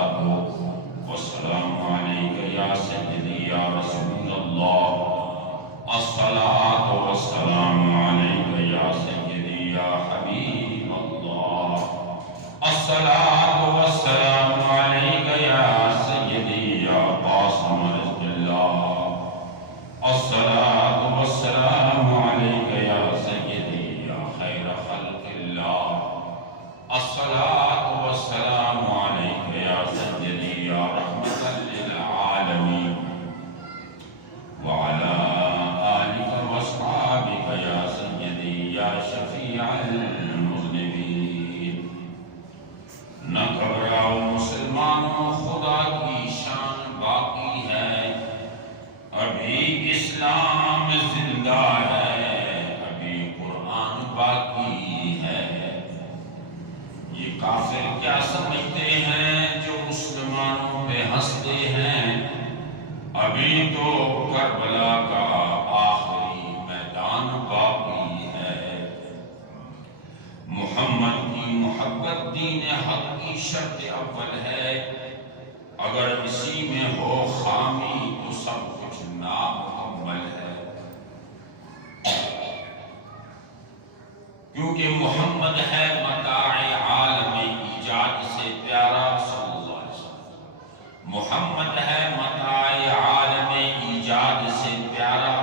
الصلاة والسلام عليك يا سيدي يا رسول الله الصلاة والسلام عليك يا سيدي يا حبيب الله الصلاة والسلام عليك يا سيدي يا قاسم رزق الله الصلاة والسلام عليك يا سيدي يا خير خلق الله الصلاة والسلام عليك يا سيدي يا رحمة للعالمين وعلى آلك وأصحابك يا سيدي يا شفيع المذنبين. نہ گھبراؤ مسلمانوں، خدا کی شان باقی ہے، ابھی اسلام زندہ ہے، ابھی قرآن باقی ہے۔ یہ کافر کیا سمجھتے ہیں جو مسلمانوں پہ ہنستے ہیں؟ ابھی تو کربلا کا آخری میدان باقی ہے۔ محمد کی محبت دین حق کی شرط اول ہے، اگر اسی میں ہو خامی تو سب کچھ نامکمل ہے۔ کیونکہ محمد ہے متاع عالم ایجاد سے پیارا صلی اللہ علیہ وسلم، محمد ہے متاع عالم ایجاد سے پیارا،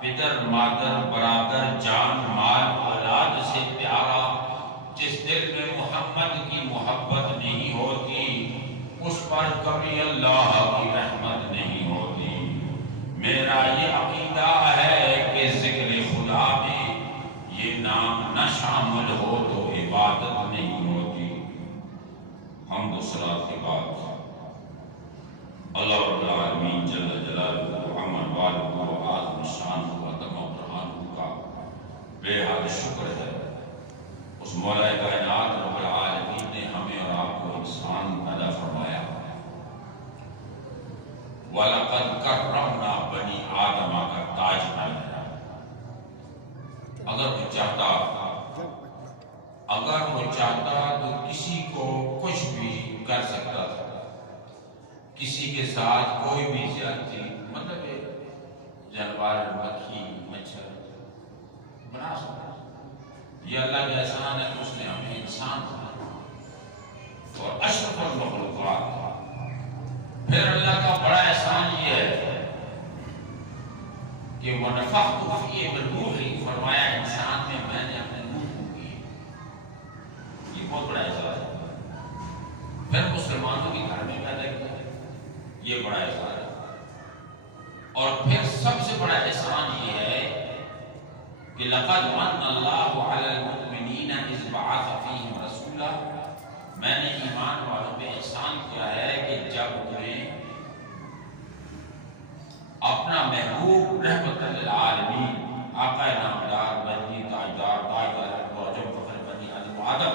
پدر مادر برادر جان مال اولاد سے پیارا۔ جس دل میں محمد کی محبت نہیں ہوتی اس پر کبھی اللہ کی رحمت نہیں ہوتی۔ میرا یہ عقیدہ ہے کہ ذکر خدا میں یہ نام نہ شامل ہو تو عبادت نہیں ہوتی۔ حمد و صلاۃ کے بعد اللہ رب العالمین جل جلالہ عمر والہ و اعظم شان و عظم و برہانہ کا بے حد شکر ہے، اس مولا کائنات رب العالمین نے ہمیں اور آپ کو انسان پیدا فرمایا۔ وَلَقَدْ كَرَّمْنَا بَنِي آدَمَ کا تاج بنایا۔ اگر وہ چاہتا تو کسی کو کچھ بھی کر سکتا تھا، کسی کے ساتھ کوئی بھی زیادتی، مطلب جانور مکھی مچھر بنا سکتا۔ یہ اللہ کا احسان ہے کہ اس نے ہمیں انسان بنایا اور اشرف المخلوقات۔ پھر اللہ کا بڑا احسان یہ ہے کہ وَنَفَخْتُ فِيهِ مِن رُوحِي، فرمایا انسان میں میں نے اپنے روح کو کی۔ یہ بہت بڑا احسان ہے۔ پھر مسلمانوں کے گھر میں پیدا کیا، یہ بڑا احسان ہے۔ اور پھر سب سے بڑا احسان یہ ہے کہ لَقَدْ مَنَّ اللَّهُ عَلَى الْمُؤْمِنِينَ إِذْ بَعَثَ فِيهِمْ رَسُولًا، میں نے ایمان والوں پہ احسان کیا ہے کہ جب انہیں اپنا محبوب رحمت للعالمین آقا نامدار بنی تاجدار تاجدار معجم فخر بنی آدم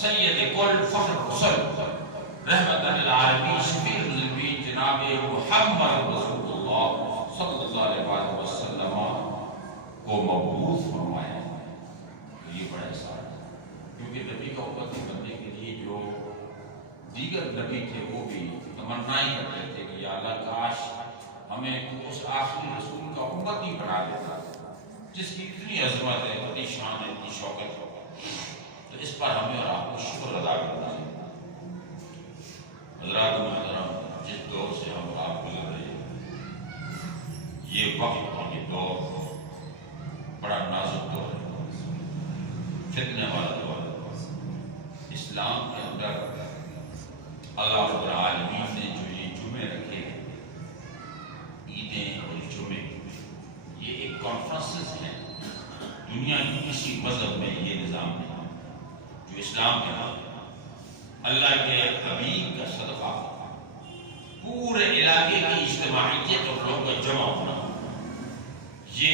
سید کل فخر رسل رحمت للعالمین شفیع المذنبین جناب محمد رسول اللہ صلی اللہ علیہ وسلم کو مبعوث فرمایا۔ یہ بڑا احسان ہے، کیونکہ نبی کا امتی بننے کے لیے جو دیگر نبی تھے وہ بھی تمنا ہی کرتے تھے کہ یا اللہ کاش ہمیں تو اس آخری رسول کا امتی بنا دیتا جس کی اتنی عظمت ہے، اتنی شان ہے، اتنی شوکت ہے۔ تو اس پر ہمیں اور آپ کو شکر ادا کرنا ہے۔ حضرات محترم، جس دور سے ہم آپ گزر رہے ہیں، یہ وقت اور یہ دور بڑا نازک دور ہے، فتنے والا دور ہے۔ اسلام کے اندر اللہ رب العالمین نے جو یہ جمعے رکھے ہیں، عیدیں اور جمعے، یہ ایک کانفرنسز ہیں۔ دنیا کی کسی مذہب میں یہ نظام نہیں جو اسلام کے نام ہے۔ اللہ کے حبیب کا صدقہ، پورے علاقے کی اجتماعیت اور لوگوں کا جمع ہونا، یہ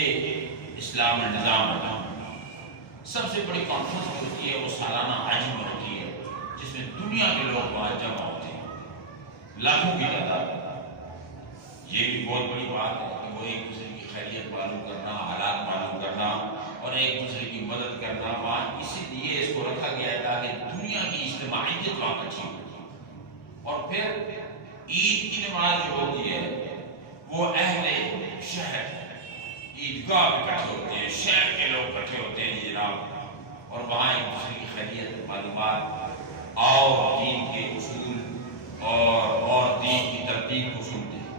اسلام کا نظام ہے۔ سب سے بڑی کانفرنس جو ہوتی ہے وہ سالانہ حج میں ہوتی ہے، جس میں دنیا کے لوگ وہاں جمع ہوتے ہیں، لاکھوں کی تعداد۔ یہ بھی بہت بڑی بات ہے کہ وہ ایک دوسرے کی خیریت معلوم کرنا، حالات معلوم کرنا اور ایک دوسرے کی مدد کرنا، وہاں اسی لیے اس کو رکھا گیا ہے تاکہ دنیا کی اجتماعیت وہاں اچھی ہو۔ اور پھر عید کی نماز جو ہوتی ہے وہ اہل شہر عیدگاہ اکٹھے ہوتے ہیں، شہر کے لوگ اکٹھے ہوتے ہیں جناب، اور وہاں ایک دوسرے کی خیریت معلومات اور دین کے اصول اور دین کی ترتیب کو سنتے ہیں۔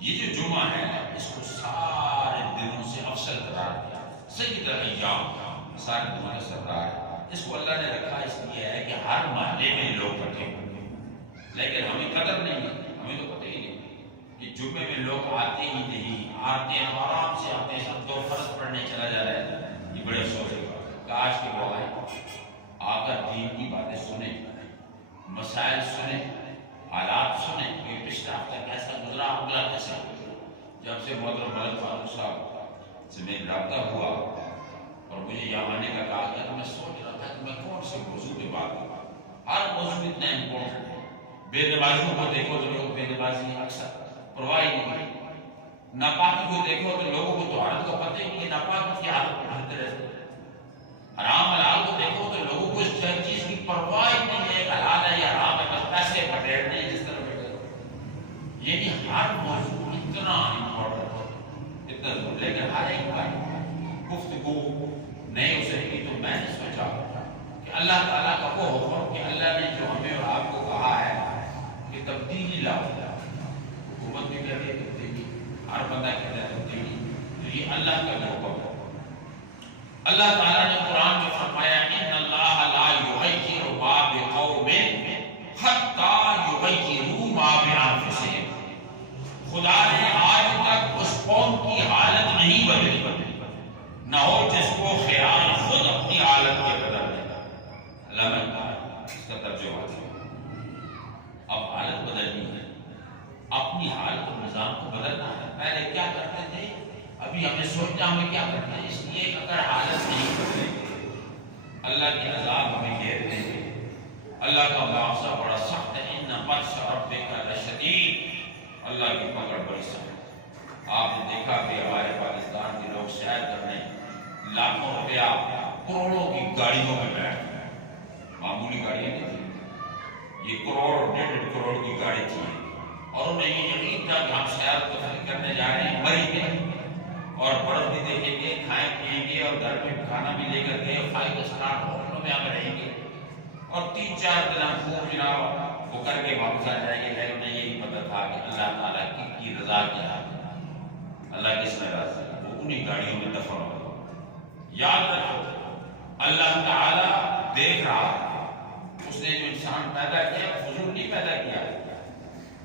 یہ جو جمعہ ہے اس کو سارے دنوں سے افضل قرار دیا، سید الایام، سارے دنوں کا سردار ہے۔ اس کو اللہ نے رکھا اس لیے ہے کہ ہر محلے میں لوگ اکٹھے ہوتے ہیں، لیکن ہمیں قدر نہیں ہے، ہمیں تو پتہ ہی نہیں کہ جمعے میں لوگ آتے ہی نہیں، آتے ہیں آرام سے آتے ہیں، سب دو فرض پڑھنے چلا جا رہا ہے۔ یہ بڑے افسوس کی بات ہے، کاش کہ وہ آئے، آ کر دین کی باتیں سنیں، مسائل سنیں، حالات سنیں کہ پچھلا ہفتہ کیسا گزرا، اگلا کیسا گزرا۔ جب سے محترم ملک فاروق صاحب سے میرا رابطہ ہوا اور مجھے یہاں آنے کا کہا گیا تو میں سوچ رہا تھا کہ میں کون سے موضوع پہ بات کروں۔ ہر موضوع اتنا امپورٹنٹ ہے۔ بے نمازیوں کو دیکھو تو لوگ بے نمازی اکثر پرواہ ہی نہیں، ناپاکی کو دیکھو تو لوگوں کو طہارت کو پتہ ہی نہیں، ناپاک کی حالت بڑھتے رہتے ہیں۔ حرام حلال کو دیکھو تو لوگوں کو اس چیز کی پرواہ ہی نہیں ہے، حلال ہے یا حرام ہے، بس پیسے پٹیرنے جس طرح بیٹھے۔ یعنی ہر موضوع اتنا امپورٹنٹ، اتنا ضرور، لیکن ہر ایک بار گفتگو نہیں ہو سکے گی۔ تو میں نے سوچا کہ اللہ تعالیٰ کا وہ حکم کہ اللہ نے جو ہمیں اور آپ کو کہا ہے کہ تبدیلی لاؤ، حکومت بھی کہتی ہے تبدیلی، ہر بندہ کہتا ہے تبدیلی، تو یہ اللہ کا جو حکم ہے۔ اللہ تعالیٰ نے قرآن میں فرمایا ان اللہ لا یغیر ما بقوم حتی یغیروا ما بانفسہم، خدا نے آج تک اس قوم کی حالت نہیں بدلی نہ ہو جس کو خیال خود اپنی حالت کے بدل دے گا۔ علامہ اقبال اس کا ترجمہ ہے، اب حالت بدلنی ہے، اپنی حالت اور نظام کو بدلنا ہے۔ پہلے کیا کرتے تھے، ابھی ہمیں سوچنا ہمیں کیا کرنا ہے، اس لیے اگر حالت نہیں بدلے گی اللہ کے عذاب ہمیں گھیر دیں گے۔ اللہ کا معاوضہ بڑا سخت ہے، ان بطش ربک لشدید، اللہ کی پکڑ بڑی سخت ہے۔ آپ نے دیکھا کہ ہمارے پاکستان کے لوگ سیر کرنے لاکھوں روپیہ کروڑوں کی گاڑیوں میں بیٹھ گئے، معمولی گاڑیاں نہیں تھی، یہ کروڑ ڈیڑھ کروڑ کی گاڑی تھی، اور انہیں یہ یقین تھا کہ ہم سیر تفریح کرنے جا رہے ہیں، مریں گے اور برف بھی دیکھیں گے، کھائیں پیئیں گے، اور گھر میں کھانا بھی لے کر گئے، 5 اسٹار ہوٹلوں میں ہم رہیں گے، اور 3-4 دن ہم خوب جناب وہ کر کے واپس آ جائیں گے۔ لیکن انہیں یہی پتہ تھا کہ اللہ تعالیٰ کی رضا کیا ہے، اللہ کس میں راضی ہے، وہ انہی گاڑیوں میں دفن ہو۔ یاد رکھو اللہ تعالیٰ دیکھ رہا ہے، اس نے جو انسان پیدا کیا فضول نہیں پیدا کیا۔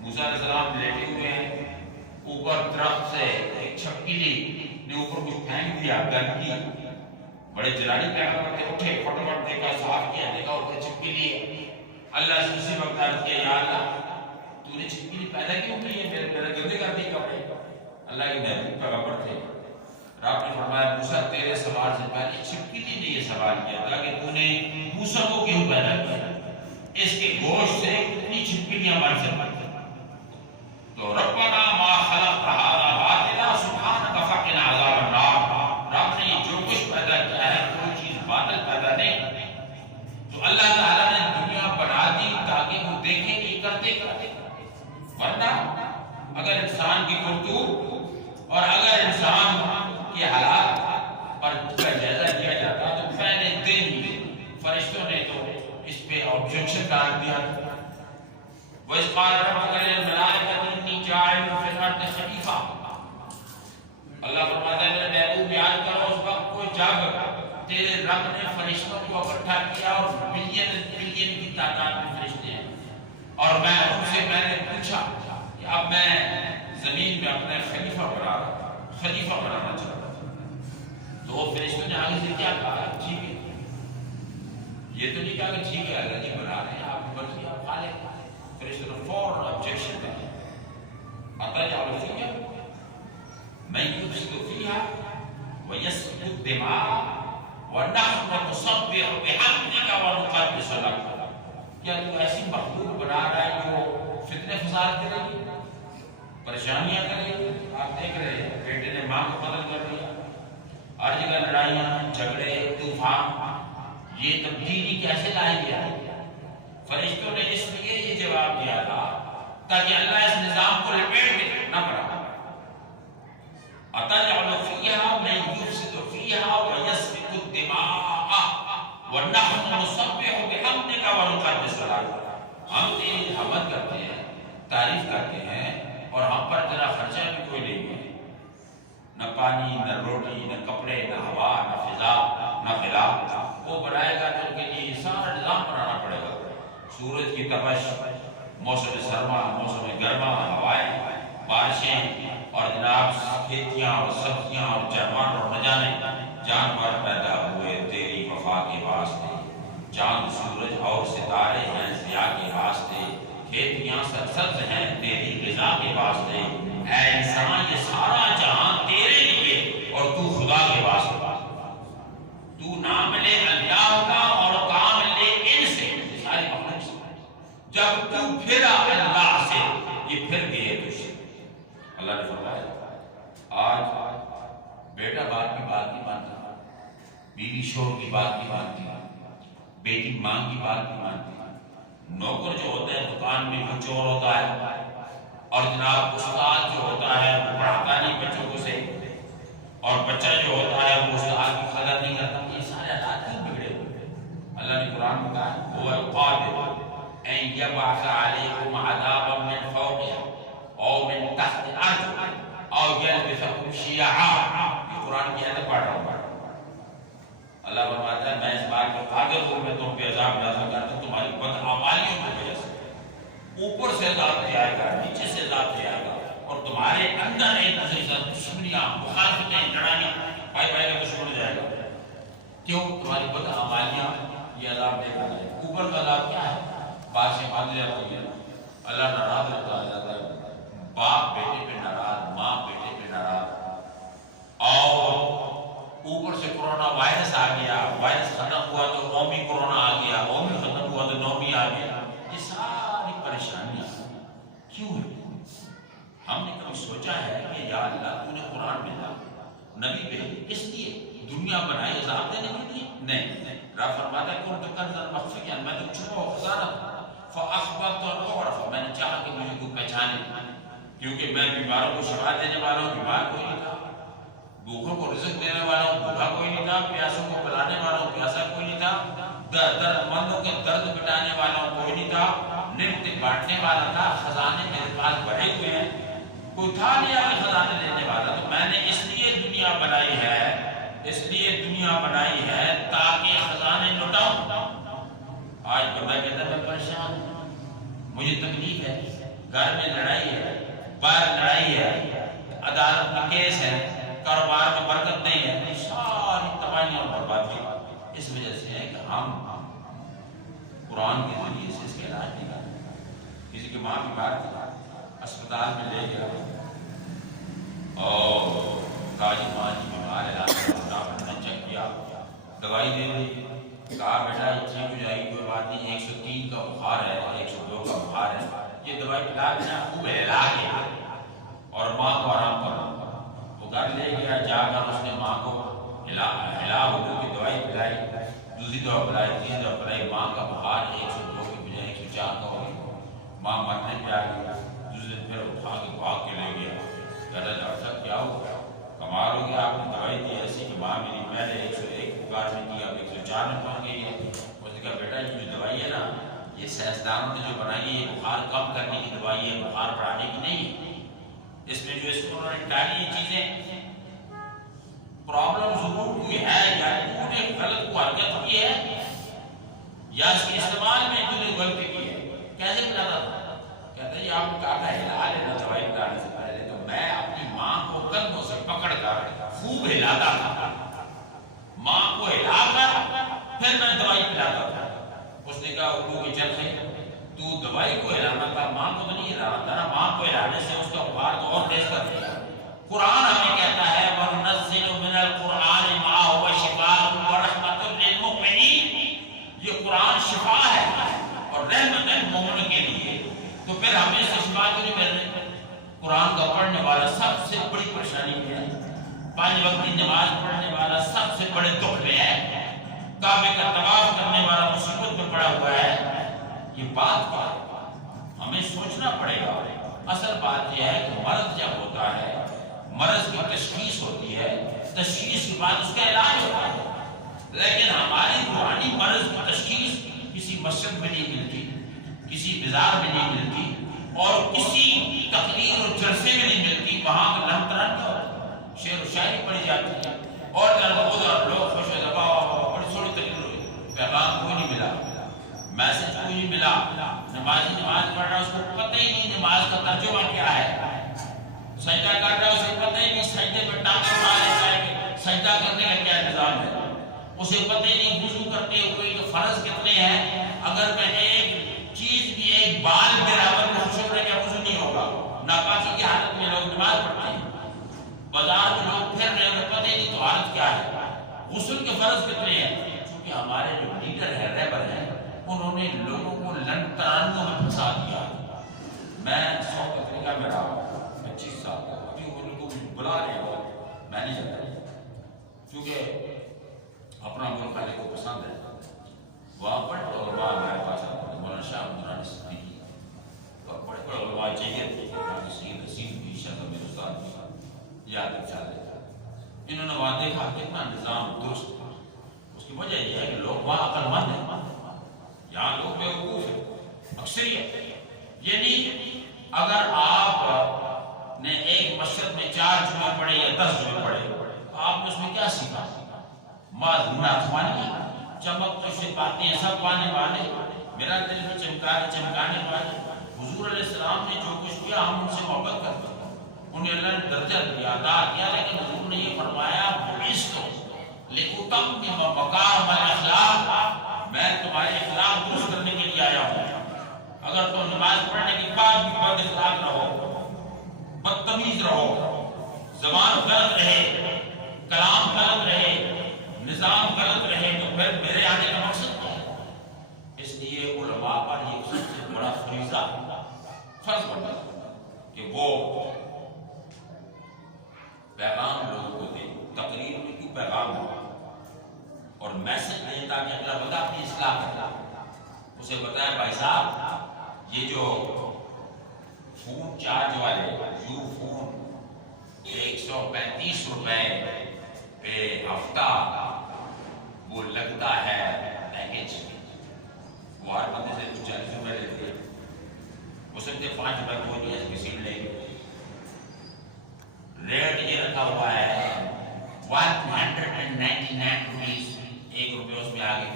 موسیٰ علیہ السلام لیٹے ہوئے ہیں، اوپر درخت سے ایک چھپکلی نے اوپر کچھ پھینک دیا گندگی، بڑے جلالی پیغمبر تھے، اٹھے فٹافٹ دیکھا، صاف کیا، دیکھا اوپر چھپکلی ہے۔ اللہ سے اسی وقت عرض کیا یا اللہ تو نے چھپکلی پیدا کیوں کی ہے، میرے گندے کر دی کپڑے۔ اللہ کے محبوب پیغمبر تھے، رب نے فرمایا موسیٰ تیرے سوال سے پہلے چھپکلی نے یہ سوال کیا تھا کہ تو نے موسیٰ کو کیوں پیدا کیا، اس کے گوشت سے کتنی چھپکلیاں بن سکتی۔ تو ربنا ما خلقت هذا باطلا سبحانك فقنا عذاب النار، رب نے جو کچھ پیدا کیا ہے کوئی چیز باطل پیدا نہیں۔ تو اللہ تعالیٰ نے دنیا بنا دی تاکہ وہ دیکھیں کہ کرتے کرتے، ورنہ اگر انسان کی کرتوت اور اگر انسان کے حالات پر جائزہ لیا جاتا تو پہلے دن فرشتوں نے تو اس پہ آبجیکشن ڈال دیا۔ وَإِذْ قَالَ رَبُّكَ لِلْمَلَائِكَةِ إِنِّي جَاعِلٌ فِي الْأَرْضِ خَلِيفَةً، اللہ فرماتا ہے میرے محبوب یاد کرو اس وقت کو جب تیرے رب نے فرشتوں کو اکٹھا کیا اور بلین کی تعداد میں فرشتے ہیں، اور میں ان سے میں نے پوچھا کہ اب میں زمین میں اپنا خلیفہ بنانا چاہتا ہوں۔ تو وہ فرشتوں نے آگے سے کیا کہا، ٹھیک ہے، یہ تو نہیں کہا کہ ٹھیک ہے اللہ جی بنا رہے ہیں آپ مرضی آپ کھا لیں۔ فرشتوں نے فوراً آبجیکشن دیا، أَتَجْعَلُ فِيهَا مَن يُفْسِدُ فِيهَا وَيَسْفِكُ الدِّمَاءَ وَنَحْنُ نُسَبِّحُ بِحَمْدِكَ وَنُقَدِّسُ لَكَ، کیا تو ایسی مخلوق بنا رہا ہے جو فتنہ فساد کرے گی، پریشانیاں کرے گی۔ آپ دیکھ رہے ہیں بیٹے نے ماں کو قتل کر دیا، ہر جگہ لڑائیاں جھگڑے طوفان، یہ تبدیلی کیسے لائی گیا؟ فرشتوں نے اس لیے یہ جواب دیا تھا تاکہ اللہ اس نظام کو لپیٹ کے نہ پڑا أَتَجْعَلُ فِيهَا مَن يُفْسِدُ فِيهَا وَيَسْفِكُ الدِّمَاءَ وَنَحْنُ نُسَبِّحُ بِحَمْدِكَ وَنُقَدِّسُ لَكَ ہم تیری حمد کرتے ہیں، تعریف کرتے ہیں، اور ہم پر تیرا خرچہ بھی کوئی نہیں ہے، نہ پانی، نہ روٹی، نہ کپڑے، نہ ہوا، نہ فضا، نہ خلا۔ وہ بنائے گا تو ان کے لیے سارا نظام بنانا پڑے گا، سورج کی تپش، موسم سرما، موسم گرما، ہوائیں، بارشیں، اور جناب کھیتیاں اور سبزیاں اور جانور اور نہ جانے جانور پیدا ہوئے تیری وفا کے واسطے، چاند سورج اور ستارے ہیں ضیاء کے واسطے، کھیتیاں سرسبز ہیں تیری غذا کے واسطے، اے انسان یہ سارا جہاں تیرے لیے اور تو خدا کے واسطے، تو نام لے اللہ کا اور کام لے ان سے، ساری مخلوق سے، جب تو پھرا اللہ سے یہ پھر گئے تجھ سے۔ اللہ نے فرمایا آج بیٹا باپ کی بات نہیں مانتا، بیوی شوہر کی بات نہیں مانتی، بیٹی ماں کی بات نہیں مانتی، نوکر جو ہوتا ہے دکان میں وہ چور ہوتا ہے، اور جناب استاد جو ہوتا ہے وہ پڑھاتا نہیں بچوں کو سے، اور بچہ جو ہوتا ہے وہ استاد کی قدر نہیں کرتا۔ یہ سارے حالات کیوں بگڑے ہوئے؟ اللہ نے قرآن میں کہا هو القادر ان يبعث عليكم عذابا من فوقكم او من تحت ارجلكم او يلبسكم شيعا۔ یہ قرآن کی آیت پڑھ رہا ہوں۔ اللہ فرماتا ہے میں اس بات پر قادر ہوں، میں تم پہ عذاب نازل کرتا ہوں تمہاری بدعمالیوں کی وجہ سے، اوپر سے عذاب لے آئے گا، نیچے سے عذاب لے آئے گا، اور تمہارے اندر ایک دوسرے سے دشمنیاں، مخالفتیں، لڑائیاں، بھائی بھائی کا دشمن ہو جائے گا۔ کیوں؟ تمہاری بدعمالیاں یہ عذاب لے کر آئے۔ اوپر کا عذاب کیا ہے؟ بادشاہ باندھ جاتی ہے، اللہ ناراض ہوتا ہے، باپ بیٹے پہ ناراض، ماں بیٹے پہ ناراض، اور اوپر سے کرونا وائرس آ گیا، وائرس ختم ہوا تو قومی کرونا آ گیا، قومی ختم ہوا تو نومی آ گیا۔ یہ ساری پریشانیاں کیوں ہیں؟ ہم نے کبھی سوچا ہے کہ یا اللہ تو نے قرآن بھیجا، نبی بھیجے، اس لیے دنیا بنائی عذاب دینے کے لیے؟ نہیں۔ رب فرماتا ہے کنت کنزا مخفیا، میں تو چھپا ہوا خزانہ تھا، فاخبرت اعرف، میں نے چاہا کہ مجھے کوئی پہچانے، کیونکہ میں بیماروں کو شفا دینے والا ہوں، بیمار کوئی نہیں تھا، بھوکوں کو رزق دینے والا ہوں، بھوکا کوئی نہیں تھا، پیاسوں کو پلانے والا ہوں، پیاسا کوئی نہیں تھا، درد مندوں کے درد مٹانے والا ہوں، کوئی نہیں تھا، نعمتیں بانٹنے والا تھا، خزانے میرے پاس بھرے ہوئے ہیں، کوئی تھا نہیں آگے خزانے لینے والا۔ تو میں نے اس لیے دنیا بنائی ہے، اس لیے دنیا بنائی ہے تاکہ خزانے لٹاؤں۔ آج بندہ کہتا ہے میں پریشان ہوں، مجھے تکلیف ہے، گھر میں لڑائی ہے، باہر لڑائی ہے، عدالت میں کیس ہے، کاروبار میں برکت نہیں ہے، یہ ساری تباہیاں اور بربادی اس وجہ سے ہے کہ ہم قرآن کے ذریعے سے اس کے علاج نہیں کرتے۔ کسی کی ماں بیمار تھی، اسپتال میں لے گیا اور کاجی ماں جی بیمار ہے، چیک کیا، دوائی دے دی، کہا بیٹا یہ ٹھیک ہو جائے گی، کوئی بات نہیں، 103 کا بخار ہے، 102 کا بخار ہے، یہ دوائی پلا دینا، خوب علاج ہے، اور ماں کو آرام کرنا۔ وہ گھر لے گیا، جا کر اس نے ماں کو ہلا وضو کی دوائی پلائی، دوسری دوا پلائی، تیسری دوا پلائی، ماں کا بخار 102 کی بجائے 104 کا ہو گیا، ماں مرنے پہ آ گئی۔ دوسرے دن پھر اٹھا کے بھاگ کے لے گیا، کہتا ڈاکٹر صاحب کیا ہوا؟ کمال ہو گیا، آپ نے دوائی دی ایسی کہ ماں میری پہلے 101 بخار میں کی، اب 104 میں پہنچ گئی ہے۔ اس نے کہا بیٹا یہ جو دوائی ہے نا، یہ سائنسدانوں نے جو بنائی ہے، یہ بخار کم کرنے کی دوائی ہے، بخار بڑھانے کی نہیں ہے۔ اس میں جو اس کو انہوں نے ڈالی یہ چیزیں، پرابلم ضرور کوئی ہے، یا تو نے غلط کو حرکت کی ہے، یا اس کے استعمال میں تو نے غلطی کی ہے۔ کیسے پلاتا تھا؟ کہتا ہے یہ آپ نے کہا تھا ہلا لینا دوائی پلانے سے پہلے، تو میں اپنی ماں کو کندھوں سے پکڑ کر خوب ہلاتا تھا، ماں کو ہلا کر پھر میں دوائی پلاتا تھا۔ اس نے کہا اردو کے چلتے تو دوائی کو ہلانا تھا، ماں کو تو نہیں ہلانا تھا نا، ماں کو ہلانے سے اس کا بخار تو اور تیز کر دیا۔ قرآن ہمیں کہتا ہے وَنُنَزِّلُ مِنَ الْقُرْآنِ مَا هُوَ شِفَاءٌ وَرَحْمَةٌ لِّلْمُؤْمِنِينَ، یہ قرآن شفا ہے اور رحمت ہے مومن کے لیے۔ تو پھر ہمیں اس سے شفا کیوں نہیں مل رہی؟ قرآن کا پڑھنے والا سب سے بڑی پریشانی میں ہے، 5 وقت کی نماز پڑھنے والا سب سے بڑے دکھ میں ہے، کعبے کا طواف کرنے والا مصیبت میں پڑا ہوا ہے، یہ بات کیا ہے؟ ہمیں سوچنا پڑے گا۔ اصل بات یہ ہے کہ مرض جب ہوتا ہے، مرض کی تشخیص ہوتی ہے، تشخیص کے بعد اس کا علاج ہوتا ہے، لیکن ہماری روحانی مرض کی تشخیص کسی مسجد میں نہیں ملتی، کسی بازار میں نہیں ملتی، اور کسی تقریر اور جلسے میں نہیں ملتی۔ وہاں کا لم ترن شعر و شاعری پڑھی جاتی ہے، اور لوگ خوش ہو جاتے، بڑی تھوڑی تقریر ہوئی، پیغام کوئی نہیں ملا، میسج کوئی نہیں ملا۔ نمازی نماز پڑھ رہا ہے، اس کو پتہ ہی نہیں نماز کا ترجمہ کیا ہے، سجدہ کر رہا ہے، اسے پتہ ہی نہیں سجدے میں ٹانگ اٹھا لیتا ہے کہ سجدہ کرنے کا کیا نظام ہے، اسے پتہ ہی نہیں وضو کرتے ہوئے کہ فرض کتنے ہیں۔ اگر میں ایک چیز بھی ایک بال برابر میں شکر ہے کہ وضو نہیں ہوگا۔ ناپاکی کی حالت میں لوگ نماز پڑھتے ہیں، بازار میں لوگ پھر رہے ہیں، پتہ ہی نہیں تو حالت کیا ہے۔ غسل کے فرض کتنے ہیں؟ چونکہ ہمارے جو لیڈر ہے، رہبر ہیں، انہوں نے لوگوں کو لن ترانوں میں پھنسا دیا۔ میں ساؤتھ افریقہ میں رہا ہوں 25 سال کا، ابھی وہ لوگوں کو بلا رہے ہیں، میں نہیں جاتا کیونکہ اپنا ملک والے کو پسند ہے۔ وہاں بڑے علماء ہمارے پاس آتے ہیں، مولانا شاہ عبدالرحمن صدیقی اور بڑے بڑے علماء چاہیے تھے، سید حسین بھی، شاہ میرے استاد بھی یاد چاہ رہے تھے۔ انہوں نے وہاں دیکھا کتنا نظام درست ہے۔ اس کی وجہ یہ ہے کہ لوگ وہاں عقل مند ہیں، یہاں لوگ بیوقوف ہیں اکثریت۔ یعنی اگر آپ نے ایک مسجد میں 4 جمعے پڑھے یا 10 جمعے پڑھے تو آپ نے اس میں کیا سیکھا؟ چمک تو سے باتیں سب پانے والے، میرا دل میں چمکانے والے۔ حضور علیہ السلام نے جو کچھ کیا ہم ان سے محبت کرتے ہیں، انہیں اللہ نے درجہ دیا، ادا کیا، لیکن حضور نے یہ فرمایا بعثت لأتمم مکارم الاخلاق، میں تمہارے اخلاق درست کرنے کے لیے آیا ہوں۔ اگر تم نماز پڑھنے کے بعد بھی بد اخلاق رہو، بدتمیز رہو، زبان غلط رہے، کلام غلط رہے، نظام غلط رہے، تو پھر میرے آنے کا مقصد کیا ہے؟ اس لیے علماء پر یہ سب سے بڑا فریضہ فرض بنتا ہے کہ وہ پیغام لوگوں کو دے، تقریر میں کیوں پیغام ہو اور میسج دے تاکہ اگلا بندہ اپنی اصلاح کرتا، اسے بتایا بھائی صاحب یہ جو فون چارج والے یو فون 135 روپے پہ ہفتہ وہ لگتا ہے پیکیج، وہ ہر بندے سے 40 روپے لیتے ہیں، ہو سکتے 5 روپے کو ایس پی سیٹ لے، ریٹ یہ رکھا ہوا ہے 199 روپیز، 1 روپے اس میں آگے۔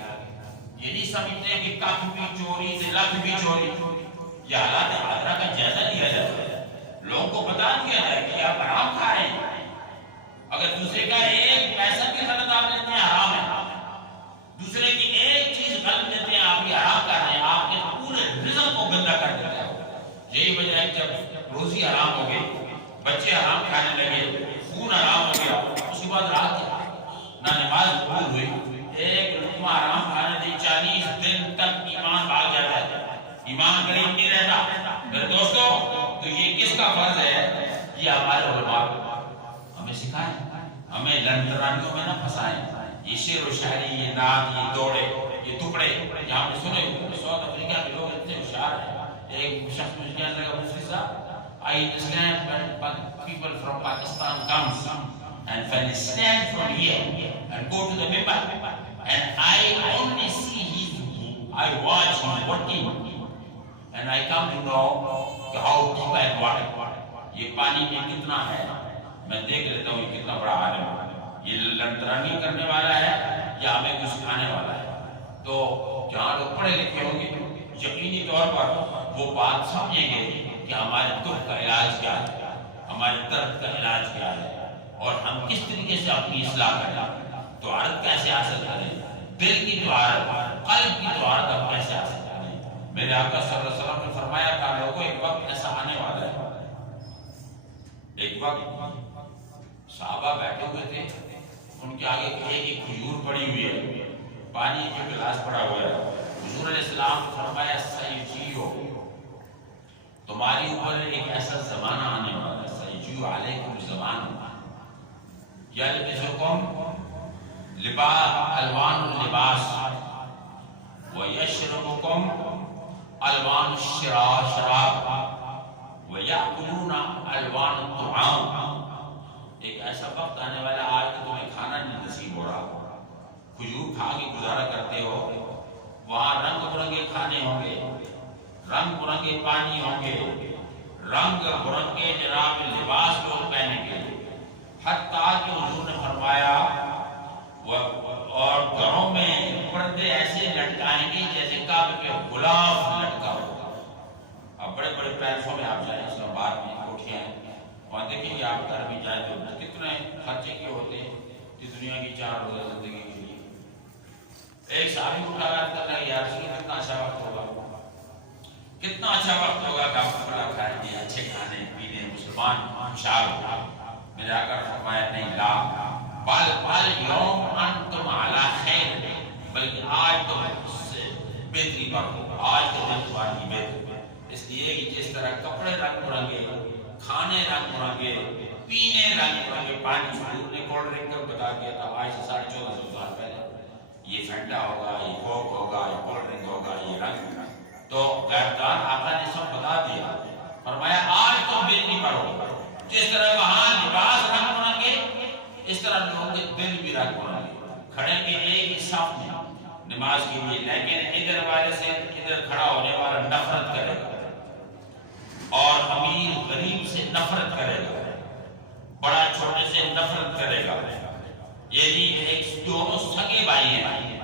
یہ نہیں سمجھتے کہ کپ بھی چوری سے لکھ بھی چوری۔ یہ حالات حاضرہ کا جائزہ لیا جائے، لوگوں کو بتا دیا جائے کہ آپ حرام کھا رہے ہیں، اگر دوسرے کا ایک پیسہ بھی غلط آپ لیتے ہیں حرام ہے، دوسرے کی ایک چیز غلط لیتے ہیں آپ یہ حرام کر رہے ہیں، آپ کے پورے رزق کو گندا کر دیتے ہیں۔ یہی وجہ ہے جب روزی حرام ہو گئی، بچے حرام کھانے لگے، خون حرام ہو گیا، اس کے بعد رات نہ نماز قبول ہوئی، ایک لقمہ حرام کھانے دی 40 دن تک ایمان بھاگ جاتا ہے، ایمان قریب نہیں رہتا۔ میرے دوستو تو یہ کس کا فرض ہے؟ یہ ہمارے علماء ہمیں سکھائیں، ہمیں لنڈرانیوں میں نہ پھنسائیں۔ یہ شعر و شاعری، یہ نعت، یہ دوڑے، یہ ٹکڑے یہاں پہ سنے ہوئے۔ ساؤتھ افریقہ کے لوگ اتنے ہوشیار ہیں۔ ایک شخص مجھے کہنے لگا مفتی صاحب I understand when people from Pakistan comes and when they stand from here and go to the member and I only see I watch him working and I come to know how deep and what یہ پانی میں کتنا ہے، میں دیکھ لیتا ہوں یہ کتنا بڑا عالم ہے، یہ لنٹرانی کرنے والا ہے یا ہمیں کچھ سکھانے والا ہے۔ تو جہاں لوگ پڑھے لکھے ہوں گے یقینی طور پر وہ بات سمجھیں گے کہ ہمارے دکھ کا علاج کیا ہے، ہمارے درد کا علاج کیا ہے، اور ہم کس طریقے سے اپنی اصلاح کریں، طہارت کیسے حاصل کریں، دل کی طہارت، قلب کی طہارت ہم کیسے حاصل کریں۔ میرے آقا صلی اللہ علیہ وسلم نے فرمایا تھا لوگوں ایک وقت ایسا آنے والا ہے، ایک وقت صحابہ بیٹھے ہوئے تھے، ان کے آگے ایک کھجور پڑی ہوئی ہے، پانی کے گلاس پڑا ہوا ہے، حضور علیہ السلام نے فرمایا سیجیو تمہاری اوپر ایک ایسا زمانہ آنے والا ہے، سیجیو علیکم زمان یلبسکم الوان اللباس ویشربکم الوان الشراب ویأکلون الوان الطعام. ایک ایسا وقت آنے والا آج کہ تمہیں کھانا نہیں نصیب ہو رہا، کھجور کھا کے گزارا کرتے ہو، وہاں رنگ برنگے کھانے ہوں گے، رنگ برنگے پانی ہوں گے، رنگ برنگے جناب لباس لوگ پہنیں گے، حتیٰ کہ حضور نے فرمایا اور گھروں میں پردے ایسے لٹکائیں گے جیسے کعبے پہ غلاف لٹکا ہوگا. اب بڑے بڑے پیلسوں میں آپ جائیں، اسلام آباد میں کوٹھیاں ہیں، وہاں دیکھیں گے آپ گھر میں جائیں تو کتنے خرچے کے ہوتے ہیں اس دنیا کی 4 روزہ زندگی کے لیے. ایک صحابی اٹھا کر کہا یا رسول اللہ کتنا اچھا وقت ہوگا، کتنا اچھا وقت ہوگا کہ آپ کھلا کھائیں گے، اچھے کھانے پینے، مسلمان خوشحال ہوگا. میرے آقا نے فرمایا نہیں، لا بل یوم انتم علی خیر، بلکہ آج تم اس سے بہتری پر ہو، آج تو دن تمہاری بہتر. اس لیے کہ جس طرح کپڑے رنگ برنگے، کھانے رنگ برنگے، پینے رنگ برنگے، پانی حضور نے کولڈ ڈرنک کا بتا دیا تھا آج سے 1450 سال پہلے، یہ فنٹا ہوگا، یہ کوک ہوگا، یہ کولڈ ڈرنک ہوگا، یہ رنگ. تو غیبدان آقا نے سب بتا دیا، فرمایا آج تم بہتری پر ہو. جس طرح وہاں لباس رنگ برنگے، اس طرح لوگوں کے دل بھی رنگ برنگے. کھڑیں گے ایک ہی صف میں نماز کے لیے، لیکن ادھر والے سے ادھر کھڑا ہونے والا نفرت کرے گا، اور امیر غریب سے نفرت کرے گا، بڑا چھوٹے سے نفرت کرے گا. یعنی ایک دونوں سگے بھائی ہیں،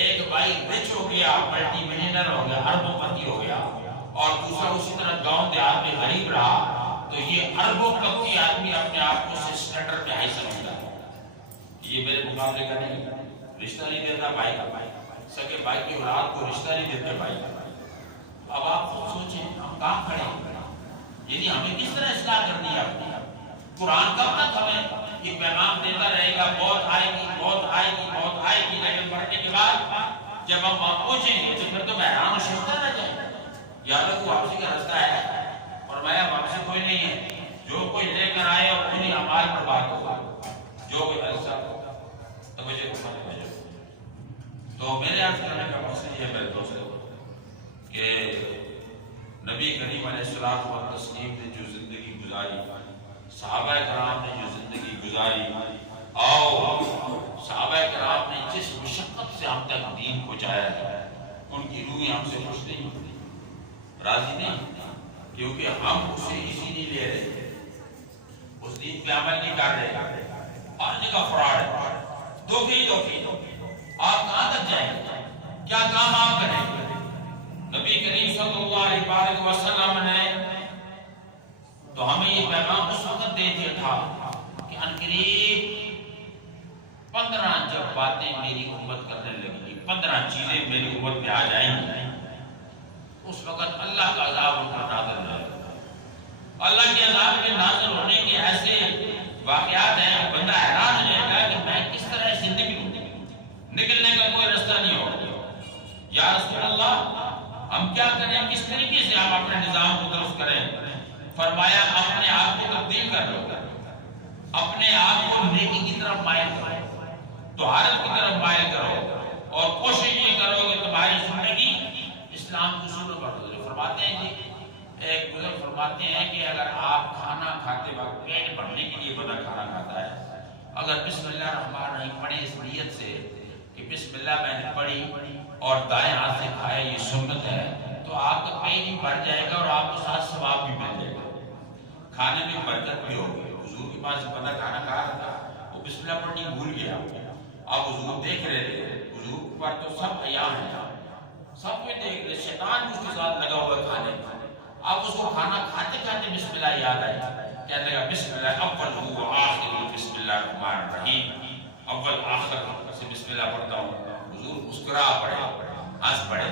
ایک بھائی رچ ہو گیا، ملٹی ملینر ہو گیا، اربوں پتی ہو گیا، اور دوسرا اسی طرح گاؤں دیہات میں غریب رہا، تو یہ اربوں پتی آدمی اپنے آپ کو اسٹینڈرڈ پہ ہائی سمجھتا ہے. یہ میرے مقابلے کا نہیں، رشتہ نہیں دیتا بھائی کا، سگے بھائی کی اولاد کو رشتہ نہیں دیتے بھائی. اب آپ خود سوچیں ہم کہاں کھڑے ہیں، یعنی ہمیں کس طرح اصلاح کرنی ہے اپنی. قرآن کب تک ہمیں یہ پیغام دیتا رہے گا موت آئے گی، موت آئے گی، موت آئے گی، لیکن مرنے کے بعد جب ہم وہاں پہنچیں گے تو پھر تو حیران و شفتہ رہ جائیں گے. یا لوگ واپسی کا رستہ ہے، فرمایا واپسی کوئی نہیں ہے، جو کوئی لے کر آئے اور انہیں اعمال پر بات ہوگا، جو کوئی ایسا توجہ کو سمجھے. تو میرے عرض کرنے کا مقصد یہ ہے میرے دوستوں کہ نبی کریم علیہ الصلوۃ والتسلیم نے جو زندگی گزاری، صحابہ کرام نے جو زندگی گزاری، اور صحابہ کرام نے جس مشقت سے ہم تک دین پہنچایا ہے، ان کی روحیں ہم سے خوش نہیں ہوتی، راضی نہیں، کیونکہ ہم اسے اسی نہیں لے رہے، اس دین پہ عمل نہیں کر رہے. ہر جگہ فراڈ ہے، دھوکے. آپ کہاں تک جائیں گے، کیا کام آپ کریں گے؟ نبی کریم صلی اللہ علیہ وسلم نے تو ہمیں یہ پیغام اس وقت دے دیا تھا کہ عنقریب 15 جب باتیں میری امت کرنے لگیں گی، 15 چیزیں میری امت میں آ جائیں گی، اس وقت اللہ کا عذاب ان پر نازل ہو جائے گا. اللہ کے عذاب کے نازل ہونے کے ایسے واقعات ہیں، بندہ حیران ہو جائے گا کہ میں کس طرح سے نکلنے کا کوئی رستہ نہیں ہوگا. یا رسول اللہ ہم کیا کریں، کس طریقے سے ہم اپنے نظام کو درست کریں؟ فرمایا اپنے آپ کو تبدیل کر لو، اپنے آپ کو نیکی کی طرف مائل کرو، طہارت کی طرف مائل کرو، اور کوشش یہ کرو کہ تمہاری زندگی اسلام کے اصولوں پر گزرے. فرماتے ہیں کہ ایک بزرگ فرماتے ہیں کہ اگر آپ کھانا کھاتے وقت پیٹ بھرنے کے لیے بندہ کھانا کھاتا ہے، اگر بسم اللہ الرحمن الرحیم پڑھے اس نیت سے کہ بسم اللہ میں نے پڑھی اور دائیں ہاتھ سے کھائے، یہ سنت ہے، تو آپ کا پیٹ بھی بھر جائے گا اور آپ کو ساتھ ثواب بھی مل جائے گا، کھانے میں برکت بھی ہوگی. حضور کے پاس بندہ کھانا کھا رہا تھا، وہ بسم اللہ پڑھنی بھول گیا. اب حضور دیکھ رہے تھے، حضور پر تو سب عیاں ہیں، سب کوئی دیکھ رہے، شیطان بھی اس کے ساتھ لگا ہوا کھانے. اب اس کو کھانا کھاتے کھاتے بسم اللہ یاد آئی، کہنے لگا بسم اللہ اول و آخر بسم اللہ الرحمن الرحیم، اول آخر سے بسم اللہ پڑھتا ہوں. حضور مسکرا پڑے، ہنس پڑے.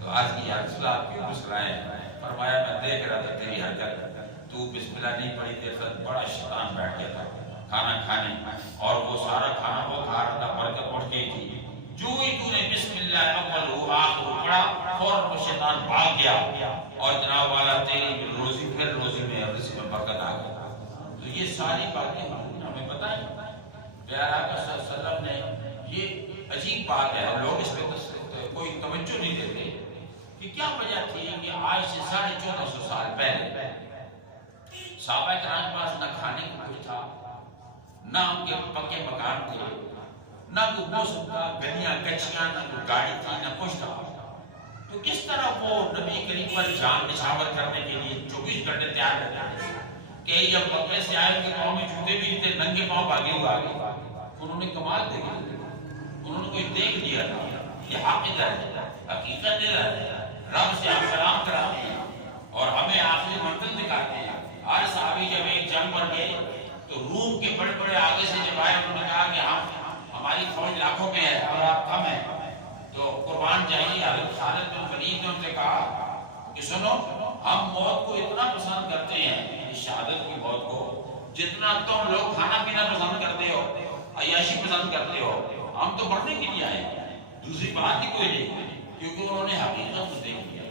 تو آج کی یا رسول اللہ کیوں مسکرائے؟ فرمایا میں دیکھ رہا تھا تیری حرکت، تو بسم اللہ نہیں پڑھی، تیرے ساتھ بڑا شیطان بیٹھ گیا تھا کھانا کھانے، اور وہ سارا کھانا وہ کھا رہا تھا، برکت اٹھ گئی تھی. جو ہی تو نے بسم اللہ اول و آخر پڑھا، فوراً وہ شیطان بھاگ گیا، اور جناب والا تیری روزی پھر روزی میں رزق میں برکت آ گئی. تو یہ ساری باتیں ہمیں بتائیں. پیارا آقا صلی اللہ علیہ وسلم نے، یہ عجیب بات ہے، لوگ اس پہ کوئی توجہ نہیں دیتے. کہ کیا وجہ تھی کہ آج سے 1450 سال پہلے صحابہ کرام کے پاس نہ کھانے کو کچھ تھا، نہ ان کے پکے مکان تھے، نہ کوئی موسم تھا، گلیاں کچیاں، نہ کوئی گاڑی تھی، نہ کچھ تھا، تو کس طرح وہ نبی کریم پر جان نشاور کرنے کے لیے 24 گھنٹے تیار رہتے ہیں کہ جب مکے سے آئے ان کے پاؤں میں جوتے بھی نہیں تھے، ننگے پاؤں بھاگے ہوئے آگے. انہوں نے کمال دیکھی، انہوں نے کوئی دیکھ لیا تھا یہ حقیقت ہے، حقیقت ہے، رب سے آپ سلام کراتے ہیں اور ہمیں آخری منزل دکھاتے ہیں. ہر صحابی جب ایک جنگ پر گئے تو روم کے بڑے بڑے آگے سے جب آئے انہوں نے کہا کہ ہماری فوج لاکھوں میں ہے اور آپ کم ہیں تو قربان جائیے. حضرت خالد بن ولید نے ان سے کہا کہ سنو، ہم موت کو اتنا پسند کرتے ہیں، شہادت کی موت کو، جتنا تم لوگ کھانا پینا پسند کرتے ہو، عیاشی پسند کرتے ہو. ہم تو مرنے کے لیے آئے ہیں، دوسری بات ہی کوئی نہیں، کیونکہ انہوں نے حقیقت کو دیکھ لیا.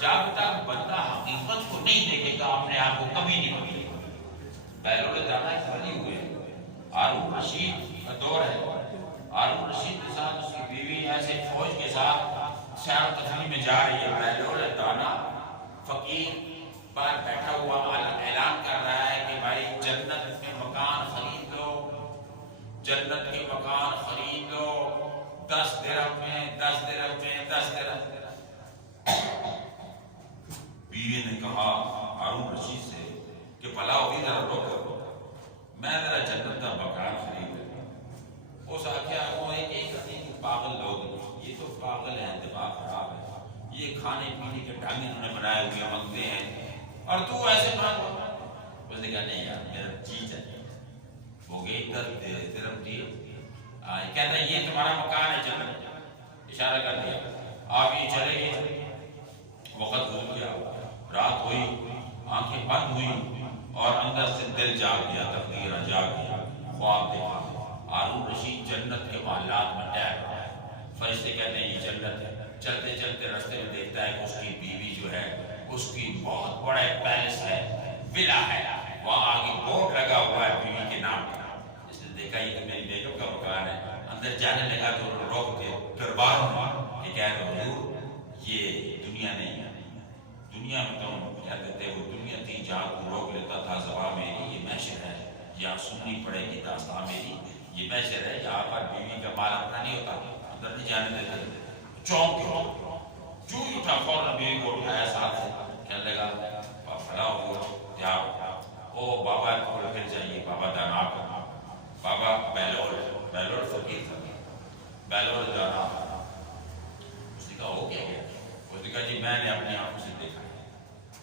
جب تک بندہ حقیقت کو نہیں دیکھے گا اپنے آپ کو کبھی نہیں پکڑے گا. بیرول جانا ایک بنی ہوئے ہارون رشید کا دور ہے. ہارون رشید کے ساتھ اس کی بیوی ایسے فوج کے ساتھ سیر و تفریح میں جا رہی ہے. بیرول دانا فقیر باہر بیٹھا ہوا اعلان کر رہا ہے کہ بھائی جنت میں مکان خرید لو، جنت کے مکان خرید لو، 10 درہم میں، 10 درہم میں، 10 درہم. بیوی نے کہا ہارون رشید سے کہ بھلا ہوئی ذرا روکو، میں ذرا جنت کا مکان خرید لوں. اس آخیا وہ ایک پاگل لوگ، یہ تو پاگل ہیں، دماغ خراب ہے، یہ کھانے پینے کے ڈھنگ انہوں نے بنائے ہوئے منگتے ہیں اور تو ایسے مانگو. اس نے کہا نہیں یار میرا جی چاہیے. وہ گئی 10 درہم دیے. کہتا ہے یہ تمہارا مکان ہے جنت، اشارہ کر دیا. آپ یہ چلے گئے، وقت گزر گیا، رات ہوئی، آنکھیں بند ہوئی اور اندر سے دل جاگ گیا، تقدیر جاگ گیا. خواب دیکھا ہارون رشید جنت کے محلات میں ٹہل رہا ہے. فرشتے کہتے ہیں یہ جنت ہے. چلتے چلتے راستے میں دیکھتا ہے کہ اس کی بیوی جو ہے اس کی بہت بڑا پیلس ہے، ولا ہے، وہاں آگے بورڈ لگا ہوا ہے بیوی کے نام پر. اس نے دیکھا یہ تو میری بیگم کا مکان ہے. اندر جانے لگا تو روک دے دربار میں کہ کہہ دو حضور یہ دنیا نہیں ہے، دنیا میں تم کیا کہتے ہو دنیا تھی جہاں کو روک لیتا تھا زبان میری، یہ محشر ہے، یہاں سننی پڑے گی داستان میری، یہ محشر ہے جہاں پر بیوی کا مال اپنا نہیں ہوتا، اندر نہیں جانے دیتے. چونک جو ہی اٹھا فوراً بیوی کو اٹھایا ساتھ سے، کہنے لگا فلاں ہو جاؤ. او بابا کو پھر چاہیے، بابا دانا، بابا بیلول فقیر تھا، بیلول دانا. اس نے کہا ہو کیا گیا؟ اس نے کہا جی میں نے اپنی آنکھوں سے دیکھا،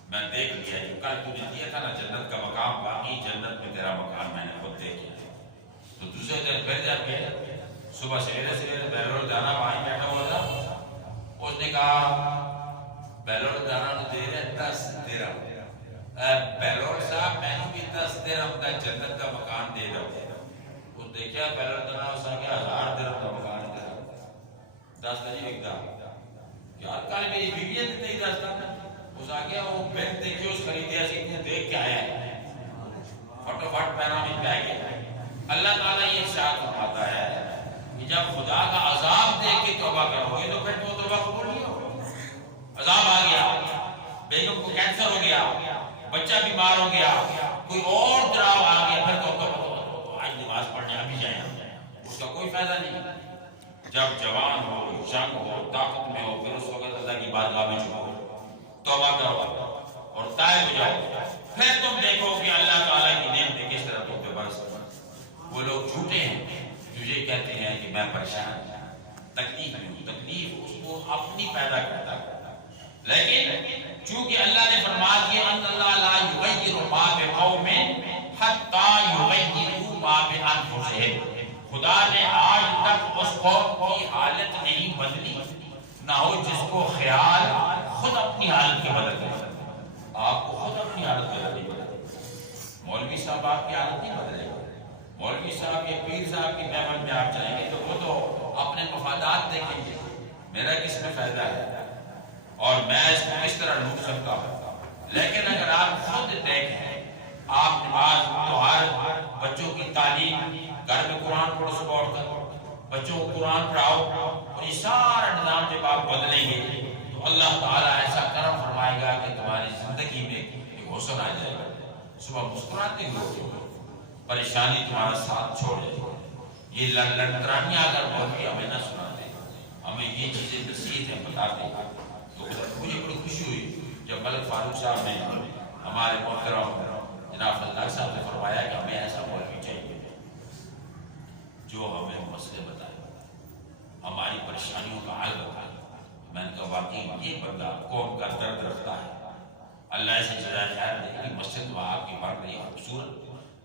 میں دیکھ لیا جو کل تو نے دیا تھا نا جنت کا مقام، باقی جنت میں تیرا مکان میں نے خود دیکھ لیا. تو دوسرے دن پھر جا کے صبح سویرے بیلول دانا وہاں بیٹھا ہوا تھا. اس نے کہا بیلول دانا نے دے رہے 10 درہم. بیلول صاحب میں نے بھی 10 درہم کا جنت کا مکان دے دو. وہ دیکھا بیلول دانا اس نے کہا 1000 درہم کا مکان دے دو. 10 کا نہیں بکتا یار، کل میری بیوی نے نہیں 10 کا. اس آگیا وہ بینک دیکھیے اس خریدیا سے دیکھ کے آیا ہے، فٹوفٹ پیرا میں پہ گیا. اللہ تعالیٰ یہ ارشاد فرماتا ہے کہ جب خدا کا عذاب دیکھ کے توبہ کرو گے تو پھر تو توبہ قبول نہیں ہوگی. عذاب آ گیا، بیگم کو کینسر ہو گیا، بچہ بیمار ہو گیا، کوئی اور دراو آ گیا، پھر تو آج نماز پڑھنے ابھی جائیں، اس کا کوئی فائدہ نہیں. جب جوان ہو، جنگ ہو، طاقت میں ہو، پھر اس وقت اللہ کی بارگاہ میں جھکو، توبہ کرو اور تائب ہو جاؤ. پھر تم دیکھو کہ اللہ تعالیٰ کی نعمتیں کس طرح تم پہ برستی. وہ لوگ جھوٹے ہیں جو یہ کہتے ہیں کہ میں پریشان ہوں، تکلیف میں ہوں. تکلیف اس کو اپنی پیدا کرتا ہے، لیکن چونکہ اللہ نے فرما دیا ان اللہ لا یغیر ما بقوم حتی یغیروا ما بانفسہم. خدا نے آج تک اس قوم کی حالت نہیں بدلی نہ ہو جس کو خیال خود اپنی حالت کے بدل گئے. آپ کو خود اپنی حالت بدلنی پڑے. مولوی صاحب آپ کی حالت نہیں بدلے گا. مولوی صاحب یا پیر صاحب کی محفل میں آپ جائیں گے تو وہ تو اپنے مفادات دیکھیں گے، میرا کس میں فائدہ ہے اور میں اس کو کس طرح ڈھونڈ سکتا ہوں. لیکن اگر آپ خود دیکھیں، آپ نماز تہارت، بچوں کی تعلیم، گھر میں قرآن پڑھو، صبح اٹھ کر بچوں کو قرآن پڑھاؤ، اور یہ سارا نظام جب آپ بدلیں گے تو تو اللہ تعالیٰ ایسا کرم فرمائے گا کہ تمہاری زندگی میں ایک حسن آ جائے گا، صبح مسکراتے ہوئے پریشانی تمہارا ساتھ چھوڑ جائے گا۔ یہ لڑکرانیاں اگر بہت ہمیں نہ سناتے، ہمیں یہ چیزیں نصیحتیں بتاتے تو مجھے بڑی خوشی ہوئی جب ملک فاروق صاحب نے ہمارے محترم جناب اللہ صاحب نے فرمایا کہ ہمیں ایسا مولوی چاہیے جو ہمیں مسئلے بتائے، ہماری پریشانیوں کا حل بتائے۔ میں نے کہا واقعی یہ بندہ قوم کا درد رکھتا ہے، اللہ سے جزائے خیر دے کہ مسجد وہ آپ کی بڑھ رہی خوبصورت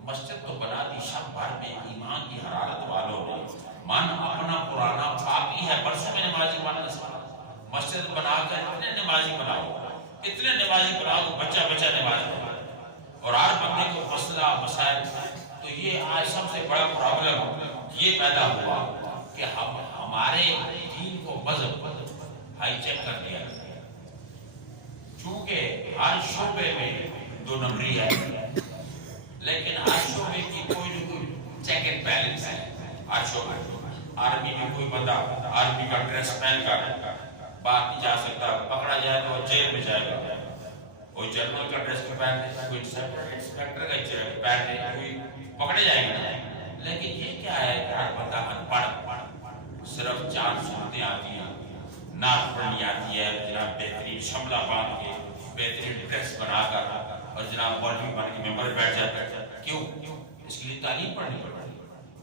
مسجد تو بنا دی شب بھر میں ایمان کی حرارت والوں نے، من اپنا پرانا پاکی ہے، برسوں میں نمازی بنا سکتا، مسجد بنا کر اتنے نمازی بناؤ، اتنے نمازی بناؤ، بچہ بچہ نمازی بناؤ، اور ہر بندے کو مسئلہ مسائل۔ تو یہ آج سب سے بڑا پرابلم یہ پیدا ہوا کہ ہمارے دین کو مذہب ہائی چیک کر دیا، چونکہ ہر شعبے میں دو نمبری ہے، لیکن ہر شعبے کی کوئی نہ کوئی چیک اینڈ بیلنس ہے۔ ہر شعبے آرمی میں کوئی بندہ آرمی کا ڈریس پہن کر باہر نہیں جا سکتا، پکڑا جائے تو وہ جیل میں جائے گا، کوئی جنرل کا ڈریس پہن لے، کوئی انسپیکٹر کا پہن لے، کوئی پکڑے جائے گا۔ لیکن یہ کیا ہے کہ ہر بندہ ان پڑھ، صرف 4 سنتیں آتی ہیں، نعت پڑھنی آتی ہے، جناب بہترین شملہ باندھ کے بہترین ڈریس بنا کر اور جناب مولوی بن کے ممبر بیٹھ جاتا ہے۔ کیوں؟ اس کے لیے تعلیم پڑھنی پڑتی ہے۔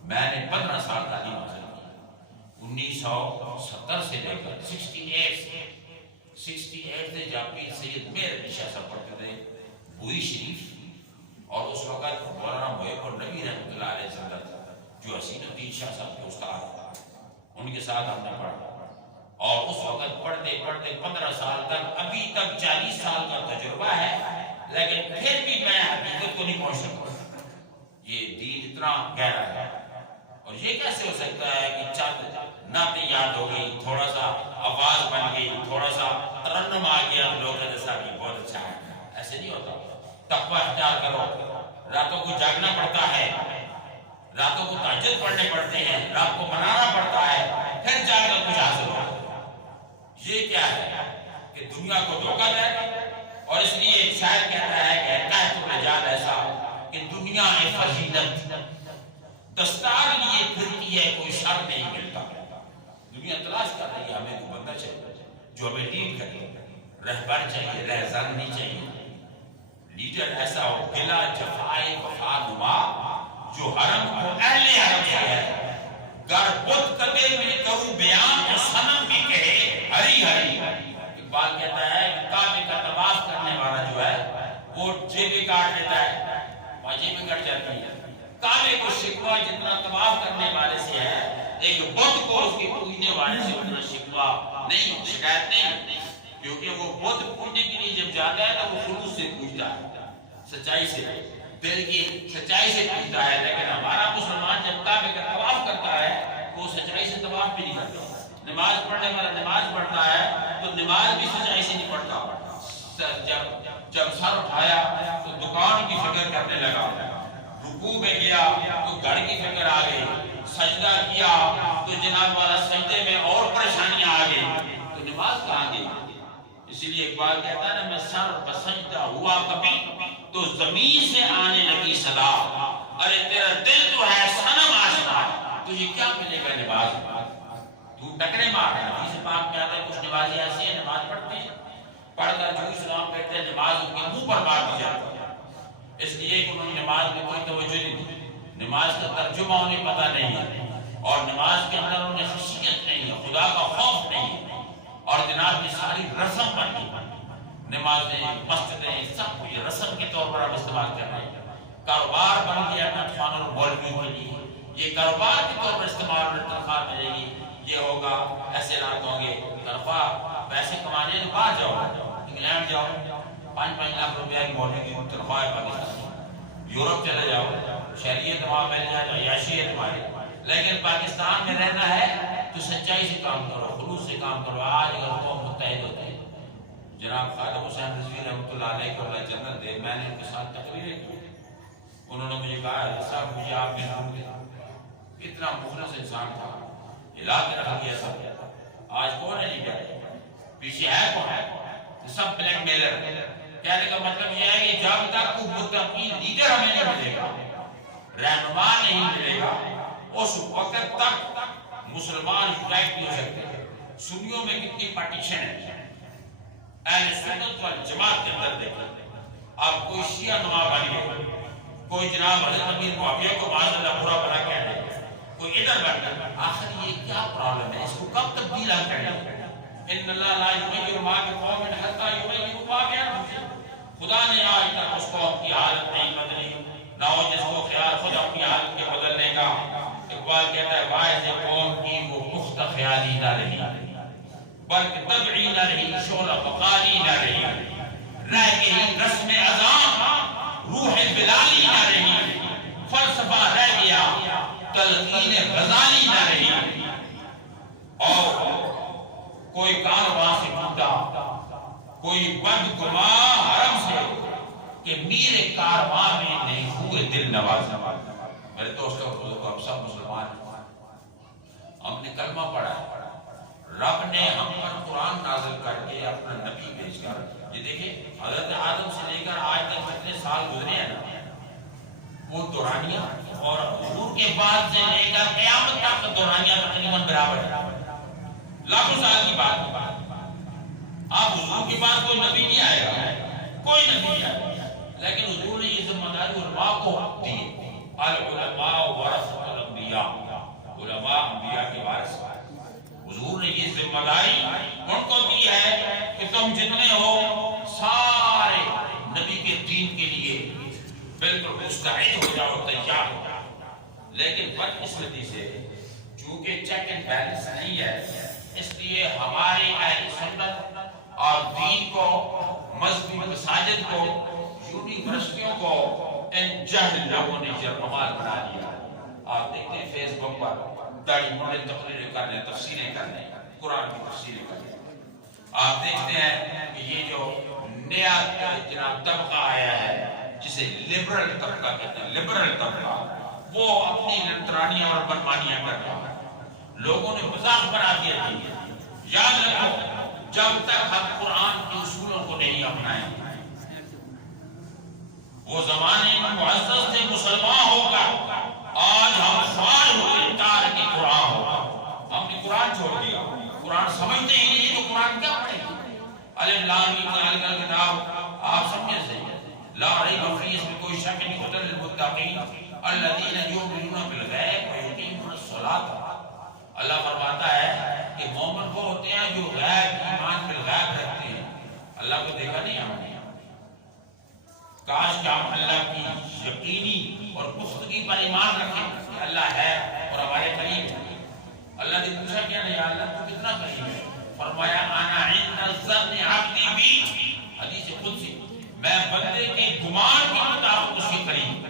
میں نے 15 سال تعلیم حاصل کی، 1970 سے لے کر 68 سے جب پیر سید میر علی شاہ صاحب پڑھتے تھے بوئی شریف، اور اس وقت مولانا محب النبی رحمۃ اللہ علیہ زندہ تھا جو حسین الدین شاہ صاحب کے استاد، ان کے ساتھ ہم نے پڑھا، اور اس وقت پڑھتے پڑھتے 15 سال تک، ابھی تک 40 سال کا تجربہ ہے، لیکن پھر بھی میں حقیقت کو نہیں پہنچ سکتا۔ یہ دین اتنا گہرا ہے، اور یہ کیسے ہو سکتا ہے کہ چند نعتیں یاد ہو گئی، تھوڑا سا آواز بن گئی، تھوڑا سا ترنم آ گیا، لوگ کہتے صاحب یہ بہت اچھا ہے۔ ایسے نہیں ہوتا۔ تقویٰ اختیار کرو، راتوں کو جاگنا پڑتا ہے، راتوں کو تہجد پڑھنے پڑتے ہیں، رات کو منانا پڑتا ہے، پھر جا کر کچھ حاصل ہوتا ہے۔ یہ کیا ہے کہ دنیا کو دھوکہ دے، اور اس لیے ایک شاعر کہتا ہے کہ کہت الرجال ایسا کہ دنیا میں فضیلت دستار لیے پھرتی ہے، کوئی شر نہیں ملتا۔ دنیا تلاش کر رہی ہے، ہمیں کوئی بندہ چاہیے جو ہمیں لیڈ کرے، رہبر چاہیے، رہزن نہیں چاہیے، لیڈر ایسا ہو بلا جفائے وفا نما جو حرم کو اہل حرم سے ہے، گر بت کدے میں کروں بیان تو صنم بھی کہے ہری ہری۔ اقبال کہتا ہے کہ کعبے کا طواف کرنے والا جو ہے وہ جیبیں کاٹ لیتا ہے، وہاں جیبیں کٹ جاتی ہیں۔ کعبے کو شکوہ جتنا طواف کرنے والے سے ہے، ایک بت کو اس کے پوجنے والے سے اتنا شکوہ نہیں، شکایت نہیں، کیونکہ وہ بت پوجنے کے لیے جب جاتا ہے تو وہ خلوص سے پوجتا ہے، سچائی سے، دل کی سچائی سے پوجتا ہے۔ لیکن ہمارا مسلمان جب کعبے کا طواف کرتا ہے وہ سچائی سے طواف بھی نہیں کرتا۔ نماز پڑھنے والا نماز پڑھتا ہے تو نماز بھی سچائی سے نہیں پڑھتا۔ جب سر اٹھایا تو دکان کی فکر کرنے لگا، رکوع میں گیا تو گھر کی فکر آ گئی، سجدہ کیا تو جناب والا سجدے میں اور پریشانیاں آ گئی، تو نماز کہاں گئی؟ اسی لیے اقبال کہتا ہے نا، میں سر بسجدہ ہوا کبھی تو زمین سے آنے لگی صدا، ارے تیرا دل تو ہے صنم آشنا، تجھے کیا ملے گا نماز؟ تو ٹکرے مار رہا ہے۔ حدیث پاک میں آتا ہے کچھ نمازی ایسے ہیں نماز پڑھتے ہیں، پڑھ کر جو اسلام کہتے ہیں نماز ان کے منہ پر مار دی جاتی ہے، اس لیے کہ انہوں نے نماز میں کوئی توجہ نہیں دی، نماز کا ترجمہ انہیں پتہ نہیں ہے، اور نماز کے اندر انہیں خشیت نہیں ہے، خدا کا خوف نہیں ہے، اور جناب یہ ساری رسم بن گئی، نمازیں، مسجدیں، سب کو یہ رسم کے طور پر ہم استعمال کر رہے ہیں۔ کاروبار بن گیا نتخوان اور مولویوں کے لیے، یہ کاروبار کے طور پر استعمال میں تنخواہ ملے گی، یہ ہوگا، ایسے رات ہوں گے، تنخواہ پیسے کمانے تو باہر جاؤ، انگلینڈ جاؤ، 5-5 لاکھ روپیہ کی مولوی کی تنخواہ ہے پاکستان، یورپ چلے جاؤ، شہریت وہاں مل جائے تو عیاشی ہے تمہاری، لیکن پاکستان میں رہنا ہے تو سچائی سے کام کرو، خلوص سے کام کرو۔ آج اگر قوم متحد ہوتے ہیں، جناب خادم حسین رضوی رحمۃ اللہ علیہ کو اللہ جنت دے، میں نے ان کے ساتھ تقریریں کی، انہوں نے مجھے کہا صاحب مجھے آپ میں نام دے، اتنا مخلص انسان تھا، ہلا کے رکھ دیا تھا۔ آج کون ہے لیڈر؟ پیچھے ہے کون؟ سب بلیک میلر. کہنے کا مطلب یہ ہے کہ جب تک متقی لیڈر ہمیں نہیں ملے گا، رہنما نہیں ملے گا، اس وقت تک مسلمان یونائٹ نہیں ہو سکتے. سنیوں میں کتنی پارٹیشن ہے. اہل سنت والجماعت کے اندر دیکھیں، اب کوئی شیعہ نما بنی، کوئی جناب حضرت امیر معاویہ کو معاذ اللہ برا بنا کہہ دے، کوئی ادھر بیٹھ گیا. آخر یہ کیا پرابلم ہے؟ اس کو کب تبدیل کریں؟ ان اللہ لا یغیر ما بقوم حتی یغیروا ما بانفسہم. خدا نے آج تک اس قوم کی حالت نہیں بدلی، نہ ہو جس کو خیال خود اپنی حالت کے بدلنے کا. اقبال کہتا ہے واعظ قوم کی وہ پختہ خیالی نہ رہی، بلکہ طبعی نہ رہی، شعلہ بقالی نہ رہی، رہ گئی رسم اذان روح بلالی نہ رہی، فلسفہ رہ گیا تلقین غزالی نہ رہی. اور کوئی کارواں سے ٹوٹا، کوئی بند گما حرم سے، کہ میرے کارواں میں نہیں ہوئے دل نواز. میرے دوستوں بزرگوں، ہم سب مسلمان ہیں، ہم نے کلمہ پڑھا ہے، رب نے ہم پر قرآن نازل کر کے اپنا نبی بھیج کر. یہ دیکھیں حضرت آدم سے لے کر آج تک کتنے سال گزرے ہیں نا، وہ دورانیاں، اور حضور کے بعد سے لے کر قیامت تک دورانیاں تقریباً برابر ہیں، لاکھوں سال کی بات. آپ حضور کے بعد کوئی نبی نہیں آئے گا، کوئی نبی نہیں آئے گا، لیکن حضور نے یہ ذمہ داری علماء کو دی. العلماء ورثۃ الانبیاء، علماء انبیاء کے وارث. حضور نے یہ ذمہ داری ان کو دی ہے کہ تم جتنے ہو سارے نبی کے دین کے لیے بالکل مستعد ہو جاؤ، تیار ہو جاؤ. لیکن بدقسمتی سے چونکہ چیک اینڈ بیلنس نہیں ہے، اس لیے ہماری اہل سنت اور دین کو، مذہبی مساجد کو، یونیورسٹیوں کو ان جہل لوگوں نے جرمال بنا دیا. آپ دیکھتے ہیں فیس بک پر داڑھی موڑے تقریریں کرنے، تفسیریں کرنے، قرآن کی تفسیریں کرنے. آپ دیکھتے ہیں کہ یہ جو نیا جناب طبقہ آیا ہے جسے لبرل طبقہ کہتے ہیں، لبرل طبقہ، وہ اپنی لنترانیاں اور بدمانیاں کر رہا ہے. لوگوں نے مذاق بنا دیا. یاد رکھو جب تک ہم قرآن کے اصولوں کو نہیں اپنائیں، وہ زمانے میں معزز سے مسلمان ہوگا. آج ہم خوار ہوئے تارک قرآن ہوگا. ہم نے قرآن چھوڑ دیا، قرآن سمجھتے ہی نہیں تو قرآن کیا پڑھیں گے؟ الف لام میم ذالک الکتاب، آپ سمجھے صحیح، لا ریب فیہ، اس میں کوئی شک نہیں، ھدی للمتقین الذین یؤمنون بالغیب ویقیمون الصلاۃ. اللہ فرماتا ہے کہ مومن وہ ہوتے ہیں جو غیب، ایمان بالغیب رکھتے ہیں. اللہ کو دیکھا نہیں ہم نے، کاش کہ ہم اللہ کی یقینی اور پختگی پر ایمان رکھیں کہ اللہ ہے اور ہمارے قریب ہے. اللہ نے پوچھا کیا نہیں، اللہ تو کتنا قریب ہے؟ فرمایا انا عند ظن عبدی بی، حدیث قدسی، میں بندے کے گمان کے مطابق اس کے قریب.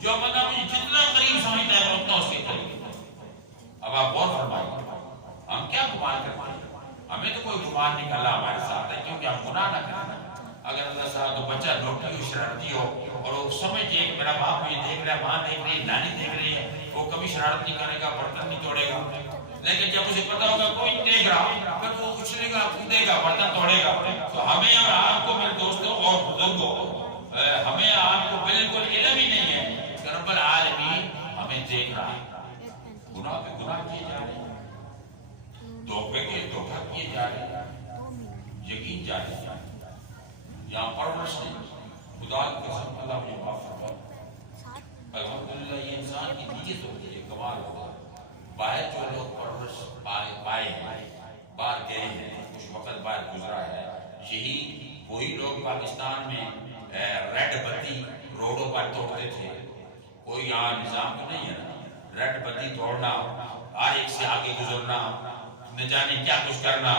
جو بندہ مجھے جتنا قریب سمجھتا ہے اتنا اس کے قریب. اب آپ غور فرمائیے، ہم کیا گمان کرتے ہیں؟ ہمیں تو کوئی گمان نہیں کہ اللہ ہمارے ساتھ ہے، کیونکہ ہم گناہ نہ کریں. اگر اللہ صاحب تو بچہ نوٹی ہو، شرارتی ہو، اور وہ سمجھے کہ میرا باپ مجھے دیکھ رہا ہے، ماں دیکھ رہی ہے، نانی دیکھ رہی ہے، وہ کبھی شرارت نہیں کرے گا، برتن نہیں توڑے گا. لیکن جب اسے پتا ہوگا کوئی نہیں دیکھ رہا، پھر وہ اچھلے گا، کودے گا، برتن توڑے گا. تو ہمیں اور آپ کو، میرے دوستوں اور بزرگوں، ہمیں آپ کو بالکل علم ہی نہیں ہے کہ رب العالمین ہمیں دیکھ رہا ہے. گناہ پہ گناہ کیے جا رہے ہیں، دھوکے کے دھوکہ کیے جا رہے ہیں، یقین جا رہے ہیں. یہاں پرورش نہیں، خدا کی قسم اللہ مجھے معاف فرمائے. الحمدللہ یہ انسان کی نیت ہوتی ہے، کمال ہوگا. باہر جو لوگ پرورش پائے ہیں، باہر گئے ہیں، کچھ وقت باہر گزرا ہے، یہی وہی لوگ پاکستان میں ریڈ بتی روڈوں پر توڑتے تھے. کوئی یہاں نظام تو نہیں ہے نا، ریڈ بتی توڑنا، ہر ایک سے آگے گزرنا، نہ جانے کیا کچھ کرنا.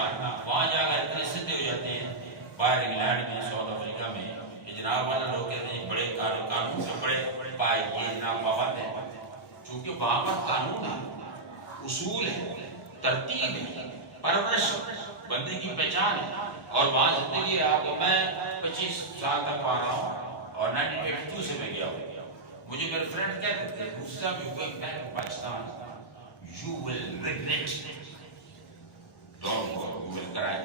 وہاں جا کر اتنے سدھے ہو جاتے ہیں. باہر انگلینڈ میں، ساؤتھ افریقہ میں یہ جناب والا لوگ کہتے ہیں بڑے قانون سے بڑے پائے یہ جناب پابند ہے. چونکہ وہاں پر قانون ہے، اصول ہے، ترتیب ہے، پرورش بندے کی پہچان ہے، اور وہاں زندگی ہے. آپ کو میں 25 سال تک وہاں رہا ہوں، اور 1982 سے میں گیا ہوں. مجھے میرے فرینڈ کہتے تھے دوسرا بھی کوئی back Pakistan, you will regret, don't go, you will cry.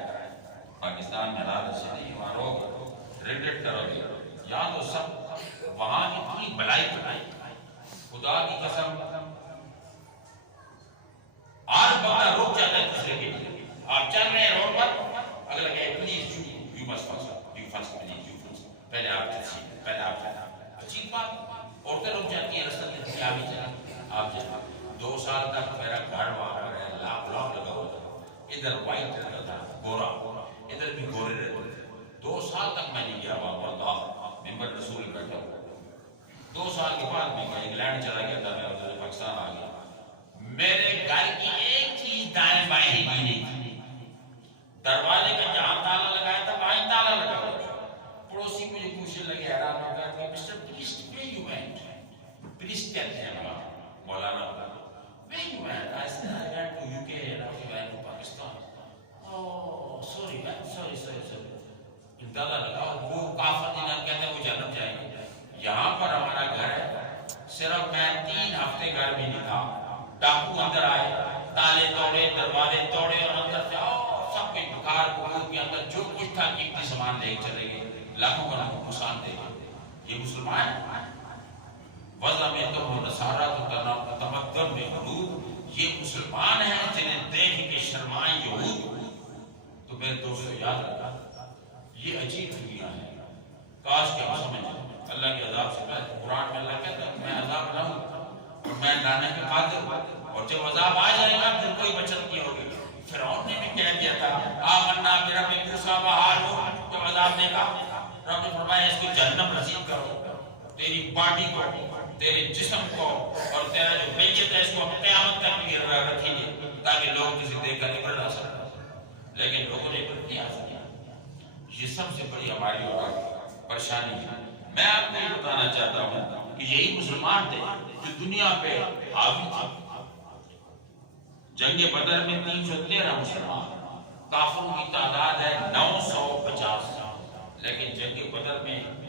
Pakistan میں رات سے نہیں وہاں روگ ریلیٹ کرو گے یا تو سب وہاں اتنی بلائی خدا کی قسم آج بندہ روک جاتا ہے دوسرے کے لیے. آپ چل رہے ہیں روڈ پر اگر لگے please you must first please you first پہلے آپ چلیں پہلے آپ عجیب بات عورتیں رک جاتی ہیں رستہ دیتی آپ ہی چلیں آپ چلیں. 2 سال تک میرا گھر وہاں پر ہے لاکھ لگا ہوا تھا ادھر وائٹ رہتا تھا گورا ادھر بھی گورے رہتے تھے. 2 سال تک میں نہیں گیا وہاں اللہ ممبر رسول بیٹھا ہوا. 2 سال کے بعد میں انگلینڈ چلا گیا تھا میں ادھر پاکستان آ گیا. میرے گھر کی ایک چیز دائیں بائیں ہی نہیں تھی. دروازے کا جہاں تالا لگایا تھا وہیں تالا لگا ہوا تھا. پڑوسی مجھے پوچھنے لگے حیران ہو گیا کہ mister priest where you went? Priest کہتے ہیں مولانا where you went? I said I went to UK and I went to Pakistan. Oh sorry man sorry. تالا لگا وہ کافر جنہاں کہتے ہیں وہ جنم جائیں گے. یہاں پر ہمارا گھر ہے صرف میں 3 ہفتے گھر بھی نہیں تھا. ڈاکو اندر آئے تالے توڑے دروازے توڑے اور اندر جاؤ سب کے بخار بخور کے اندر جو کچھ تھا قیمتی سامان لے چلے گئے. لاکھوں کا نقصان دے گئے. یہ مسلمان وضع میں تو نصارہ تو تمدن میں غروب یہ مسلمان ہیں جنہیں دیکھ کے شرمائیں یہود. تو میرے دوستو یاد رکھا یہ عجیب دنیا ہے. کاش کہ ہم سمجھیں اللہ کے عذاب سے پہلے قرآن میں اللہ کہتا ہے میں عذاب لاؤں اور میں لانے کے قادر ہوں اور جب عذاب آ جائے گا پھر کوئی بچت نہیں ہوگی. فرعون نے بھی کہہ دیا تھا آمنا برب موسیٰ و ہارون. جب عذاب دے گا رب نے فرمایا اس کو جہنم نصیب کرو. تیری باڈی کو تیرے جسم کو اور تیرا جو میت ہے اس کو قیامت تک لیے رکھیں گے تاکہ لوگ تجھے دیکھ کر عبرت حاصل کریں. لیکن لوگوں نے عبرت نہیں حاصل کیا. یہ سب سے بڑی ہماری اور پریشانی ہے. میں آپ کو یہ بتانا چاہتا ہوں کہ یہی مسلمان تھے جو دنیا پہ حاوی تھے. جنگ بدر میں 313 مسلمان. کافروں کی تعداد ہے 950. لیکن جنگ بدر میں